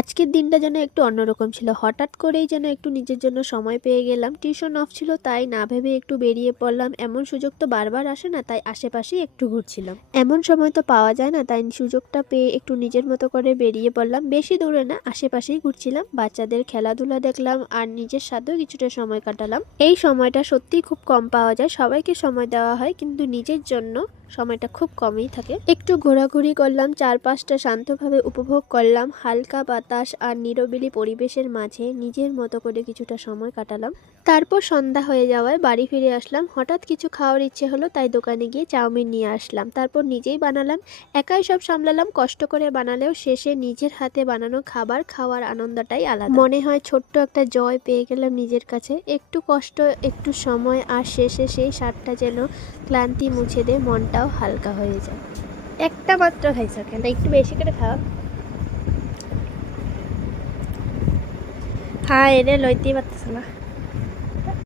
আজকের দিনটা যেন একটু অন্যরকম ছিল। হঠাৎ করেই যেন একটু নিজের জন্য সময় পেয়ে গেলাম। টিউশন অফ ছিল তাই না ভেবে একটু বেরিয়ে পড়লাম। এমন সুযোগ তো বারবার আসে না, তাই আশেপাশেই একটু ঘুরছিলাম। এমন সময় তো পাওয়া যায় না, তাই সুযোগটা পেয়ে একটু নিজের মতো করে বেরিয়ে পড়লাম। বেশি দূরে না, আশেপাশেই ঘুরছিলাম। বাচ্চাদের খেলাধুলা দেখলাম আর নিজের সাথেও কিছুটা সময় কাটালাম। এই সময়টা সত্যিই খুব কম পাওয়া যায়। সবাইকে সময় দেওয়া হয় কিন্তু নিজের জন্য সময়টা খুব কমই থাকে। একটু ঘোরাঘুরি করলাম, চারপাশটা শান্তভাবে উপভোগ করলাম। হালকা বাতাস আর নিরবিলি পরিবেশের মাঝে নিজের মতো করে কিছুটা সময় কাটালাম। তারপর সন্ধ্যা হয়ে যাওয়ায় বাড়ি ফিরে আসলাম। হঠাৎ কিছু খাওয়ার ইচ্ছে হলো, তাই দোকানে গিয়ে চাউমিন নিয়ে আসলাম। তারপর নিজেই বানালাম, একাই সব সামলালাম। কষ্ট করে বানালেও শেষে নিজের হাতে বানানো খাবার খাওয়ার আনন্দটাই আলাদা। মনে হয় ছোট্ট একটা জয় পেয়ে গেলাম নিজের কাছে। একটু কষ্ট, একটু সময়, আর শেষে সেই স্বাদটা যেন ক্লান্তি মুছে দিয়ে মনটাও হালকা হয়ে যায়। একটা মাত্র খাইছো কেন? একটু বেশি করে খাও। হ্যাঁ, এনে লইতেই পারতেছ না।